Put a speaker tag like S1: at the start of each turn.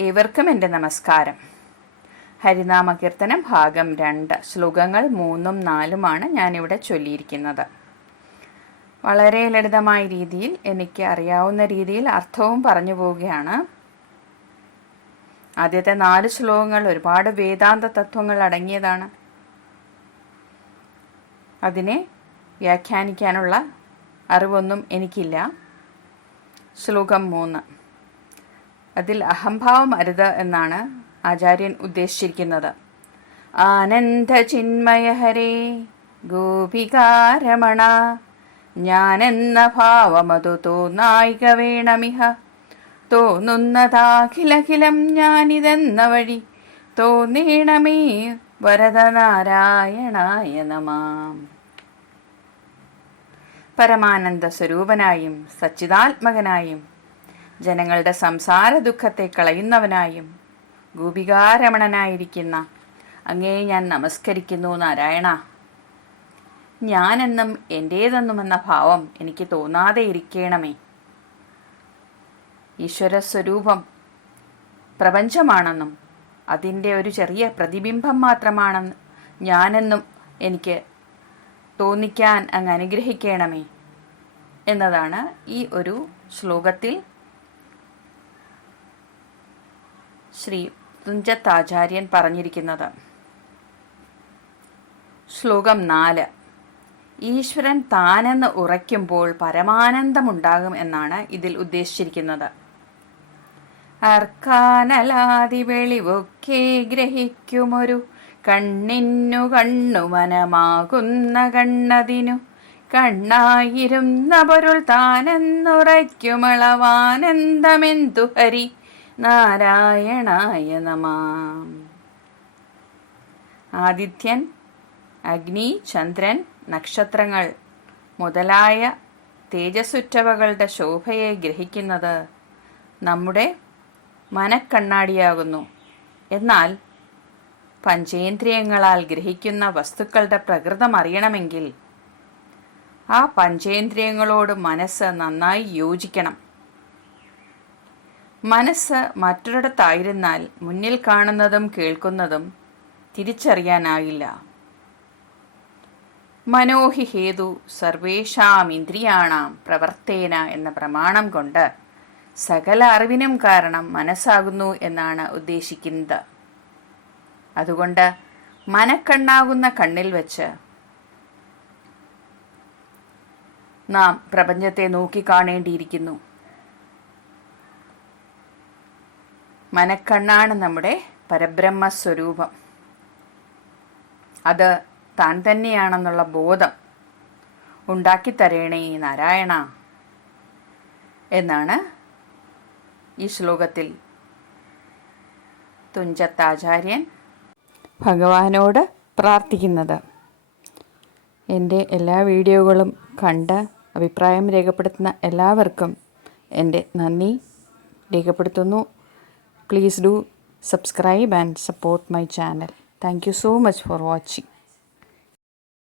S1: ഏവർക്കും എന്റെ നമസ്കാരം. ഹരിനാമ കീർത്തനം ഭാഗം രണ്ട്. ശ്ലോകങ്ങൾ മൂന്നും നാലുമാണ് ഞാനിവിടെ ചൊല്ലിയിരിക്കുന്നത്. വളരെ ലളിതമായ രീതിയിൽ എനിക്ക് അറിയാവുന്ന രീതിയിൽ അർത്ഥവും പറഞ്ഞു പോവുകയാണ്. ആദ്യത്തെ നാല് ശ്ലോകങ്ങൾ ഒരുപാട് വേദാന്ത തത്വങ്ങൾ അടങ്ങിയതാണ്. അതിനെ വ്യാഖ്യാനിക്കാനുള്ള അറിവൊന്നും എനിക്കില്ല. ശ്ലോകം മൂന്ന്. അതിൽ അഹംഭാവം അരുത് എന്നാണ് ആചാര്യൻ ഉദ്ദേശിച്ചിരിക്കുന്നത്. ആനന്ദ ചിന്മയ ഹരേ ഗോപികാരമണ ഞാനെന്ന ഭാവമതു തോന്നായിക വേണമിഹ. തോന്നുന്നതാഖിലഖിലം ഞാനിതെന്ന വഴി തോന്നേണമേ വരദനാരായണായ നമാം. പരമാനന്ദ സ്വരൂപനായും സച്ചിതാത്മകനായും ജനങ്ങളുടെ സംസാര ദുഃഖത്തെ കളയുന്നവനായും ഗോപികാരമണനായിരിക്കുന്ന അങ്ങേ ഞാൻ നമസ്കരിക്കുന്നു നാരായണ. ഞാനെന്നും എന്റേതെന്നുമെന്ന ഭാവം എനിക്ക് തോന്നാതെ ഇരിക്കണമേ. ഈശ്വരസ്വരൂപം പ്രപഞ്ചമാണെന്നും അതിന്റെ ഒരു ചെറിയ പ്രതിബിംബം മാത്രമാണെന്ന് ഞാനെന്നും എനിക്ക് തോന്നിക്കാൻ അങ്ങ് അനുഗ്രഹിക്കണമേ എന്നതാണ് ഈ ഒരു ശ്ലോകത്തിൽ ശ്രീ തുഞ്ചത്താചാര്യൻ പറഞ്ഞിരിക്കുന്നത്. ശ്ലോകം നാല്. ഈശ്വരൻ താനെന്ന് ഉറയ്ക്കുമ്പോൾ പരമാനന്ദമുണ്ടാകും എന്നാണ് ഇതിൽ ഉദ്ദേശിച്ചിരിക്കുന്നത്. അർക്കാനലാതി വെളിവൊക്കെ ഗ്രഹിക്കുമൊരു കണ്ണിന്നു കണ്ണുമനമാകുന്ന കണ്ണതിനു കണ്ണായിരുന്ന പൊരുൾ താനെന്നുറയ്ക്കുമളവാനന്ദമെന്തു ഹരി? നാരായണായ നമ. ആദിത്യൻ അഗ്നി ചന്ദ്രൻ നക്ഷത്രങ്ങൾ മുതലായ തേജസ്സുറ്റവകളുടെ ശോഭയെ ഗ്രഹിക്കുന്നത് നമ്മുടെ മനക്കണ്ണാടിയാകുന്നു. എന്നാൽ പഞ്ചേന്ദ്രിയങ്ങളാൽ ഗ്രഹിക്കുന്ന വസ്തുക്കളുടെ പ്രകൃതം അറിയണമെങ്കിൽ ആ പഞ്ചേന്ദ്രിയങ്ങളോട് മനസ്സ് നന്നായി യോജിക്കണം. മനസ്സ് മറ്റൊരിടത്തായിരുന്നാൽ മുന്നിൽ കാണുന്നതും കേൾക്കുന്നതും തിരിച്ചറിയാനായില്ല. മനോഹി ഹേതു സർവേഷാം ഇന്ദ്രിയാണാം പ്രവർത്തേന എന്ന പ്രമാണം കൊണ്ട് സകല അറിവിനും കാരണം മനസ്സാകുന്നു എന്നാണ് ഉദ്ദേശിക്കുന്നത്. അതുകൊണ്ട് മനക്കണ്ണാകുന്ന കണ്ണിൽ വച്ച് നാം പ്രപഞ്ചത്തെ നോക്കിക്കാണേണ്ടിയിരിക്കുന്നു. മനക്കണ്ണാണ് നമ്മുടെ പരബ്രഹ്മ സ്വരൂപം അത് താൻ തന്നെയാണെന്നുള്ള ബോധം ഉണ്ടാക്കി തരേണേ നാരായണ എന്നാണ് ഈ ശ്ലോകത്തിൽ തുഞ്ചത്താചാര്യൻ ഭഗവാനോട് പ്രാർത്ഥിക്കുന്നത്. എന്റെ എല്ലാ വീഡിയോകളും കണ്ട് അഭിപ്രായം രേഖപ്പെടുത്തുന്ന എല്ലാവർക്കും എന്റെ നന്ദി രേഖപ്പെടുത്തുന്നു. Please do subscribe and support my channel. Thank you so much for watching.